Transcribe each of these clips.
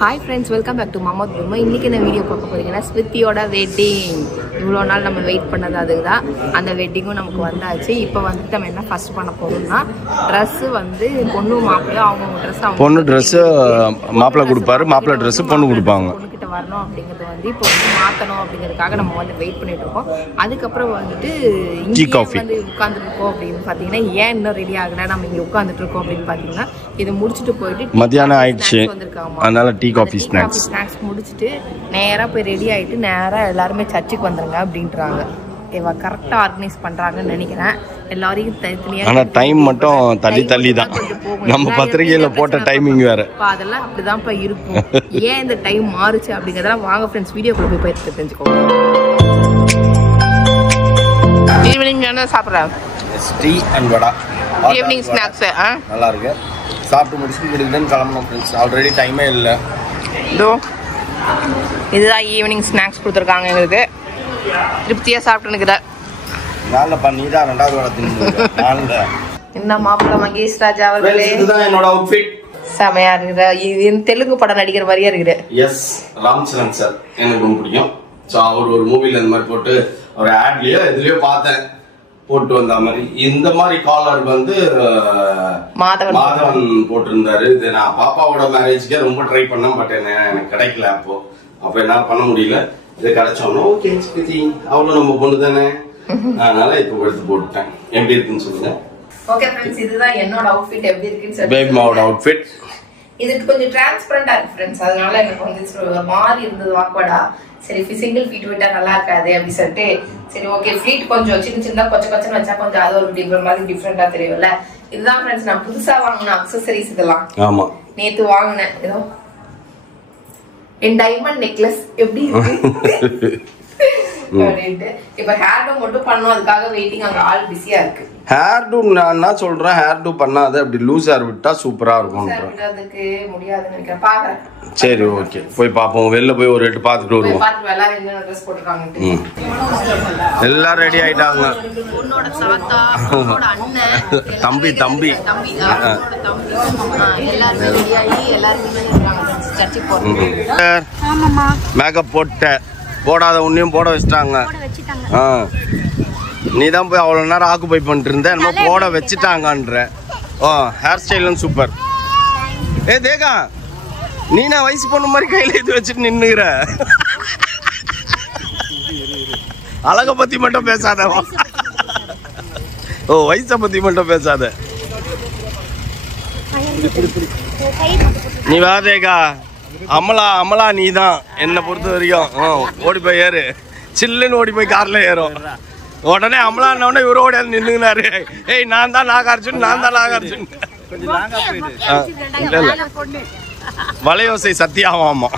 Hi friends, welcome back to Mama Duma. இன்னைக்கு இந்த video பார்க்க போறீங்கன்னா ஸ்மித்தியோட வெட்டிங். இவ்வளோ நாள் நம்ம வெயிட் பண்ணது அதுதான். அந்த வெட்டிங்கும் நமக்கு வந்தாச்சு. இப்போ வந்து நம்ம என்ன ஃபர்ஸ்ட் பண்ண போறோம்னா Dress வந்து பொண்ணு மாப்பிள்ளை அவங்க Dress பொண்ணு Dress மாப்பிள்ளை கொடுப்பாரு, மாப்பிள்ளை Dress பொண்ணு கொடுப்பாங்க. பொண்ணுகிட்ட வரணும் அப்படிங்கிறது வந்து இப்போ வந்து மாத்தணும் அப்படிங்கிறதுக்காக நம்ம வந்து வெயிட் பண்ணிட்டு இருக்கோம். அதுக்கப்புறம் வந்துட்டு இங்கே வந்து உட்கார்ந்துருக்கோம் அப்படின்னு பார்த்தீங்கன்னா ஏன் இன்னும் ரெடி ஆகல நம்ம இங்கே உட்கார்ந்துட்டு இருக்கோம் அப்படின்னு பார்த்தீங்கன்னா இதை முடிச்சுட்டு போயிட்டு மத்தியானம் ஆயிடுச்சு, அதனால டீ காஃபி ஸ்நாக்ஸ் முடிச்சுட்டு நேரா போய் ரெடி ஆயிட்டு நேரா எல்லாருமே சர்ச்சுக்கு வந்துருங்க அப்படின்றாங்க. ஓகேவா, கரெக்டா ஆர்கனைஸ் பண்றாங்கன்னு நினைக்கிறேன். எல்லாரையும் தனித்தனியா ஆனா டைம் மட்டும் தள்ளி தான் நம்ம பத்திரிகையில போட்ட டைமிங் வேற. அதெல்லாம் அப்படிதான்ப்பா இருக்கும். ஏன் இந்த டைம் மாறுச்சு அப்படிங்கறதெல்லாம் வாங்க ஃப்ரெண்ட்ஸ் வீடியோக்குள்ள போய் தெரிஞ்சுக்கோங்க. ஈவினிங் என்ன சாப்பிடுறேன்? Tea and vada evening snacks நல்லா இருக்கு. சாப்பிட்டு முடிச்சுட்டு கிடுக்கிட்டு கிளம்பணும் ஃப்ரெண்ட்ஸ். ஆல்ரெடி டைமே இல்லை. இதோ இதுதான் ஈவினிங் ஸ்நாக்ஸ் கொடுத்துருக்காங்க எங்களுக்கு. திருப்தியாக சாப்பிட்டுனுக்குறேன். நீ தான் ரெண்டாவது வடை தின்னு. இந்த மாப்பிள்ளை மகேஷ் ராஜா அவர்களே, இதுதான் என்னோட அவுட்ஃபிட். செமையா இருக்குது. இது தெலுங்கு படம் நடிக்கிற மாதிரியா இருக்குது. எஸ், ராம் சரண் சார் எனக்கு ரொம்ப பிடிக்கும். ஸோ அவர் ஒரு மூவில இந்த மாதிரி போட்டு ஒரு ஆட்லயோ எதுலயோ பார்த்தேன் போட்டு வந்த மாதிரி. இந்த மாதிரி காலர் வந்து மாதவன் போட்டிருந்தாரு. இது நான் பாப்பாவோட மேரேஜ்க்கே ரொம்ப ட்ரை பண்ணேன், பட் எனக்கு கிடைக்கல. அப்போ என்னால பண்ண முடியல. இது கிடைச்சோம்னா ஓகே அவ்வளவு நம்ம பொண்ணு தானே, அதனால இப்போ எடுத்து போட்டுட்டேன். எப்படி இருக்குன்னு சொல்லுங்க. ஓகே फ्रेंड्स, இதுதான் என்னோட அவுட்ஃபிட். எப்படி இருக்குன்னு சொல்லுங்க. பேபி மாவோட அவுட்ஃபிட் இது கொஞ்சம் டிரான்ஸ்பரண்டா இருக்கு फ्रेंड्स. அதனால எனக்கு வந்து ஒரு மாதிரி இருந்தது வாக்வர்டா. சரி சிங்கிள் ஃபீட் விட்டா நல்லா இருக்காது அப்படி சொல்லிட்டு சரி ஓகே ஃப்ளீட் கொஞ்சம் சின்ன கொச்சன்னு வச்சா கொஞ்சம் அது ஒரு டிஃபரெண்ட் மாதிரி டிஃபரெண்டா தெரியும்ல. இதுதான் फ्रेंड्स நான் புதுசா வாங்கின அக்சஸரீஸ் இதெல்லாம். ஆமா, நேத்து வாங்கினேன். ஏதோ என் டைமண்ட் நெக்லஸ் எப்படி இருக்கு அப்படின்ட்டு. இப்ப ஹேர் டூ மட்டும் பண்ணோம், அதுக்காக வெயிட்டிங். அங்க ஆள் பிஸியா இருக்கு. ஹேர் டூ நான் என்ன சொல்றேன், ஹேர் டூ பண்ணாத, அப்படி லூஸ் ஹேர் விட்டா சூப்பரா இருக்கும். அதுக்கு முடியாதுன்னு நினைக்கிறேன். பாக்குறேன். சரி ஓகே, போய் பாப்போம். வெளில போய் ஒரு எட்டு பாத்துட்டு வருவோம். எல்லாரும் ரெடி ஆயிட்டாங்க. தம்பி மேக்கப் போடாத உன்னையும் போட வச்சுட்டாங்க. நீ தான் போய் அவ்வளவு நேரம் ஆக்குபை பண்ணிட்டு இருந்த, என்னமோ போட வச்சுட்டாங்கன்ற. ஓ, ஹேர் ஸ்டைலும் சூப்பர். ஏ தேகா, நீ நான் வயசு பொண்ணு மாதிரி கையில இது வச்சுட்டு நின்னுகிற. அழக பத்தி மட்டும் பேசாத. ஓ, வயசை பத்தி மட்டும் பேசாத. நீ வா தேகா. அமலா நீ தான் என்ன பொறுத்த வரைக்கும். ஓடி போய் ஏறு, சில்லுன்னு ஓடி போய் கார்ல ஏறும். உடனே அமலான்னே இவரு ஓடியாந்து நின்னுனாரு. ஏய் நான் தான் நாகார்ஜுன். வலையோசை சத்தியாவாமா.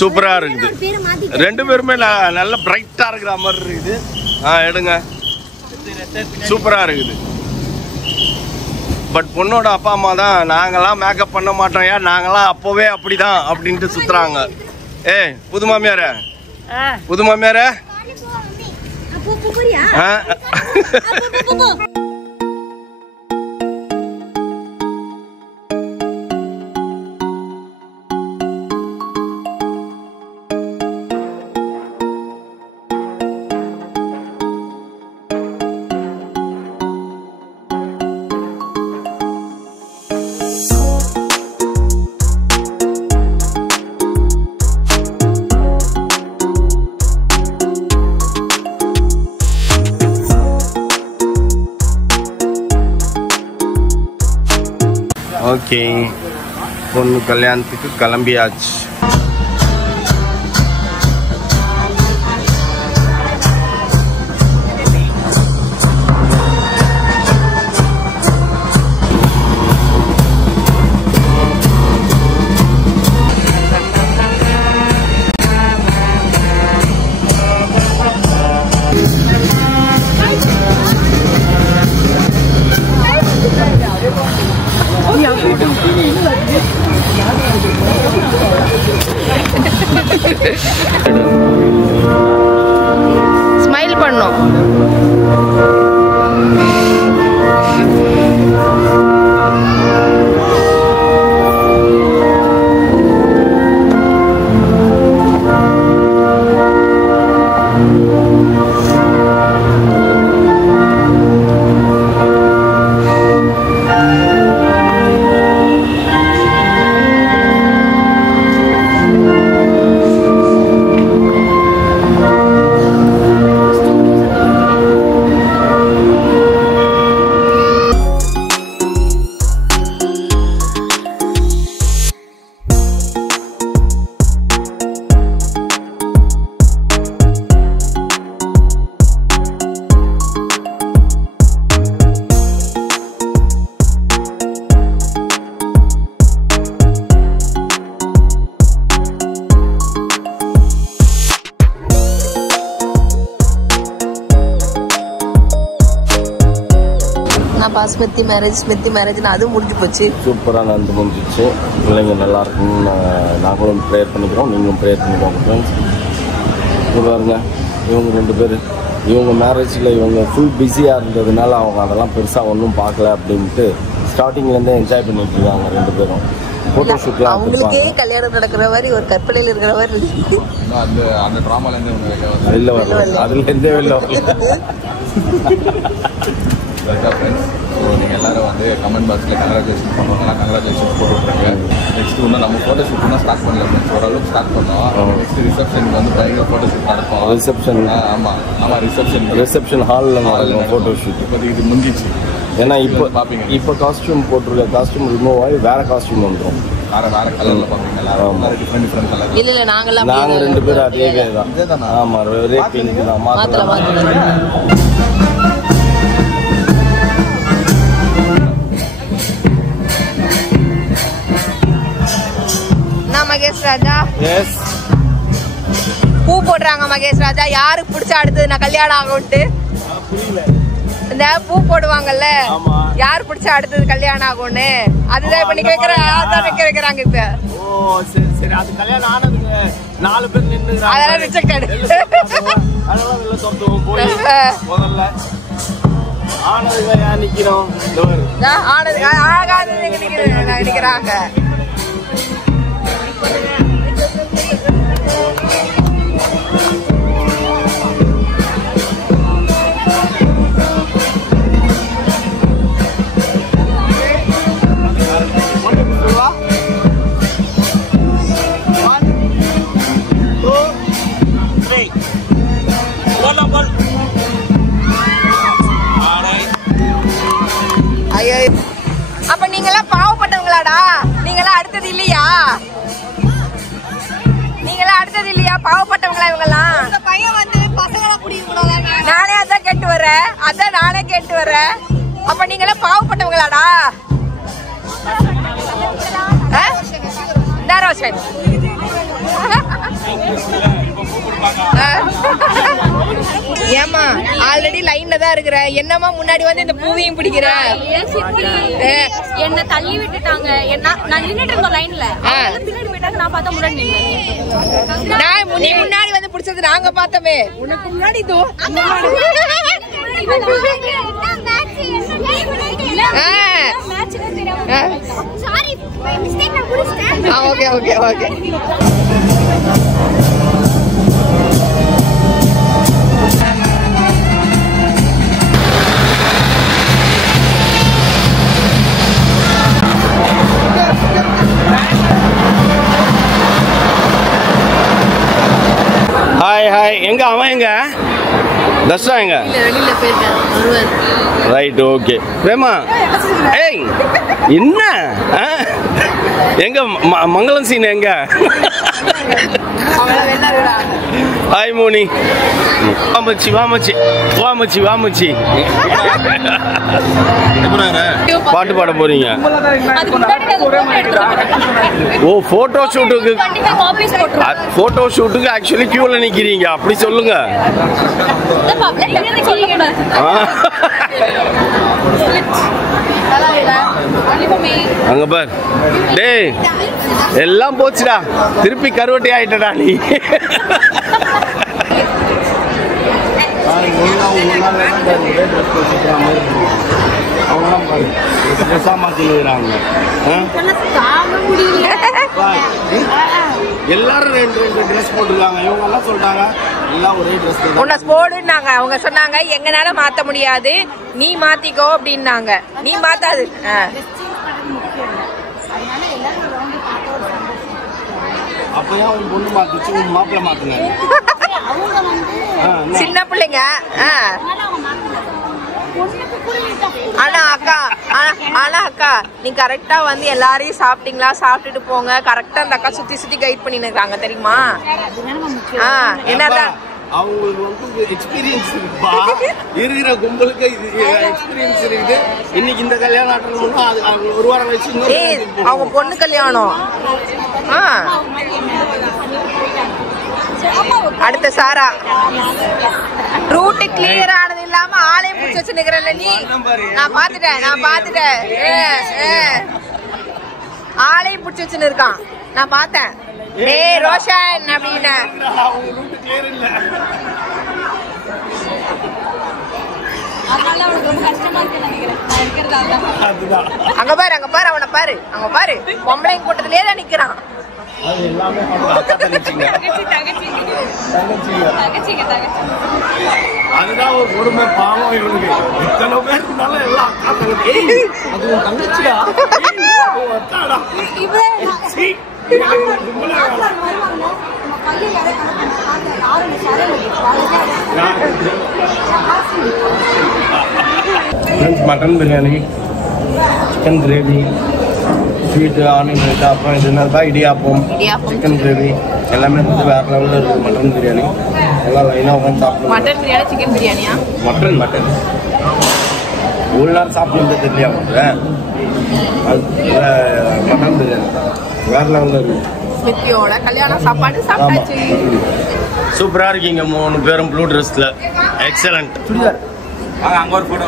சூப்பரா இருக்குது. ரெண்டு பேருமே நல்ல பிரைட்டா இருக்கிற மாதிரி இருக்குது. எடுங்க, சூப்பரா இருக்குது. பட் பொண்ணோட அப்பா அம்மா தான் நாங்கெல்லாம் மேக்கப் பண்ண மாட்டோம், ஏன் நாங்கெல்லாம் அப்பவே அப்படிதான் அப்படின்ட்டு சுத்துறாங்க. ஏய் புது மாமியார ஓகே, பொண்ணு கல்யாணத்துக்கு கிளம்பியாச்சு. ஸ்மிருதி மேரேஜ் அதுவும் முடிஞ்சு போச்சு. சூப்பராக நடந்து முடிஞ்சிச்சு. பிள்ளைங்க நல்லா இருக்குன்னு நாங்களும் ப்ரேயர் பண்ணிக்கிறோம், நீங்களும் ப்ரேயர் பண்ணிக்கோங்க ஃப்ரெண்ட்ஸ். பாருங்க இவங்க 2 பேர் இவங்க மேரேஜில் இவங்க ஃபுல் பிஸியாக இருந்ததுனால அவங்க அதெல்லாம் பெருசாக ஒன்றும் பார்க்கல அப்படின்ட்டு ஸ்டார்டிங்லேருந்தே என்ஜாய் பண்ணிட்டு இருக்காங்க 2 பேரும். ஃபோட்டோஷூட்லாம் அவங்களுக்கே கல்யாணம் நடக்கிற மாதிரி ஒரு கற்பனையில் இருக்கிற மாதிரி அந்த ட்ராமாலேருந்து வெளில வரல, அதுலேருந்தே வெளில வரல. ஸோ நீங்கள் எல்லோரும் வந்து கமெண்ட் பாக்ஸில் கங்க்ராச்சுலேஷன் பண்ணுவாங்கலாம், கங்க்ராச்சுலேஷன் போட்டு விட்ருங்க. நெக்ஸ்ட்டு இன்னும் நம்ம ஃபோட்டோ ஷூட்னா ஸ்டார்ட் பண்ணல ஃப்ரெண்ட்ஸ், ஓரளவுக்கு ஸ்டார்ட் பண்ணோம். நெக்ஸ்ட் ரிசப்ஷனுக்கு வந்து பயங்கர ஃபோட்டோ ஷூட் நடக்கும். ரிசப்ஷன் ஆமாம் ரிசப்ஷன் ஹாலில் நடக்கும் ஃபோட்டோ ஷூட். இப்போதைக்கு இது முடிஞ்சிச்சு. ஏன்னா இப்போ காஸ்டியூம் போட்டிருக்க காஸ்டியூம் ரிமூவ் ஆகி வேறு காஸ்டியூம் வந்துடும். வேறு கலரில் பார்ப்பீங்களா? Different colour. இல்லை நாங்கள் 2 பேரும் அதே தான். ஆமாம், ஒரே பிங்க் தான். மாற்றலாம். மகேஷ் ராஜா எஸ் பூ போடுறாங்க. மகேஷ் ராஜா யாருக்கு பிடிச்ச அடுத்தது நான் கல்யாணம் ஆகும்ட்டு இந்த பூ போடுவாங்கல்ல, யாரு பிடிச்ச அடுத்தது கல்யாணம் ஆகும்னு அதுதான் இப்ப நிக்க வைக்கிறாங்க. இப்ப சரி அது கல்யாணம் ஆனதுங்க 4 பேர் நின்று அதெல்லாம் ரிஜெக்டட். அதெல்லாம் வெளில தொடுவோம் போய் முதல்ல ஆனதுங்க யார் நிக்கிறோம்? ஆனது ஆகாதது நிக்கிறாங்க. அப்ப நீங்கெல்லாம் பாவப்பட்டவங்களாடா? நீங்கெல்லாம் அடுத்தது இல்லையா? பாவப்பட்டவங்களா இவங்கெல்லாம்? பையன் வந்து பசங்களை பிடிக்க நானே அதான் கேட்டு வரேன். அப்ப நீங்கெல்லாம் பாவப்பட்டவங்களாடா? ரோஷன் ஏமா ஆல்ரெடி லைன்ல தான் இருக்கிற, என்னமா முன்னாடி வந்து இந்த பூவையும் பிடிக்கிற? என்ன தள்ளி விட்டுட்டாங்க. நான் நின்னுட்டு இருந்த லைன்ல பின்னாடி போயிட்டாங்க. நான் பார்த்தா முன்னாடி நீ முன்னாடி வந்து பிடிச்சது நாங்க பார்த்தோமே. உனக்கு முன்னாடி ஓகே. ஹாய் எங்க அவன் எங்க தர்ஷா எங்க? Right okay. பிரேமா ஏய் என்ன எங்க மங்களம் சீன் எங்க? ஹாய் மோனி. வாமச்சி பாட்டு பாட போறீங்க? ஓ போட்டோ ஷூட்டுக்கு ஆக்சுவலி கியூல நிக்கிறீங்க, அப்படி சொல்லுங்க. அங்க பார் டேய், எல்லாம் போச்சுடா, திருப்பி கருவட்டி ஆயிட்டடா நீ. எல்லாரும் 2 ட்ரெஸ் போட்டுருக்காங்க. இவங்க எல்லாம் சொல்றாங்க எல்லாம் ஒரே ட்ரெஸ் உன்னை போடுனாங்க. அவங்க சொன்னாங்க எங்கனால மாத்த முடியாது, நீ மாத்திக்கோ அப்படின்னாங்க. நீ மாத்தாது. அப்பயே அவங்க பொண்ணு மாத்துச்சு, உங்க மாப்பிள்ள மாத்துனாங்க. சின்ன பிள்ளைங்க. ஆனா அக்கா நீ கரெக்டா வந்து எல்லாரையும் சாப்பிட்டீங்களா, சாப்பிட்டுட்டு போங்க, கரெக்டா அந்த அக்கா சுத்தி கைட் பண்ணிட்டு இருக்காங்க தெரியுமா? என்னதான் அவங்களுக்கு வந்து எக்ஸ்பீரியன்ஸ் இருக்குப்பா, இருக்கிற கும்பலுக்கு எக்ஸ்பீரியன்ஸ் இருக்குது. இன்னைக்கு இந்த கல்யாணம் அட்டன் பண்ணோம், அது ஒரு வாரம் கழிச்சு அவங்க பொண்ணு கல்யாணம். அடுத்த சாரா ரூட் கிளியர் ஆனது இல்லாம ஆளையும் பிடிச்சி வச்சு நிக்கிறல்ல நீ. நான் பாத்துட்டேன் ஆளையும் பிடிச்சி வச்சுன்னு இருக்கான். நான் பார்த்தேன். ஏய் ரோஷன் அப்படின்னு அங்க பாரு அவனை பாரு பொம்பளைங்க கூட்டத்திலே தான் நிக்கிறான். அதுதான் ஒரு கொடுமை பாவம் இவனுக்கு. இத்தனை பேர் இருந்தாலும் எல்லாம் mutton biryani, chicken gravy, sweet, onion raita, அப்புறம் இது இடியாப்பம், சிக்கன் கிரேவி எல்லாமே வந்து வேற லெவலில் இருக்குது. மட்டன் பிரியாணி எல்லாம் லைனாக உட்காந்து சாப்பிடுவோம். மட்டன் பிரியாணி சிக்கன் பிரியாணியா? மட்டன் ஒரு நாள் சாப்பிட்டு தெரியல அவங்க. அது மட்டன் பிரியாணி வேற லெவலில் இருக்குது. ஸ்மித்தியோட கல்யாண சாப்பாடு சாப்பிட்டாச்சு. சூப்பராக இருக்கீங்க 3 பேரும் ப்ளூ ட்ரெஸ்ல. எக்ஸலண்ட். அங்கே ஒரு போட்டோ.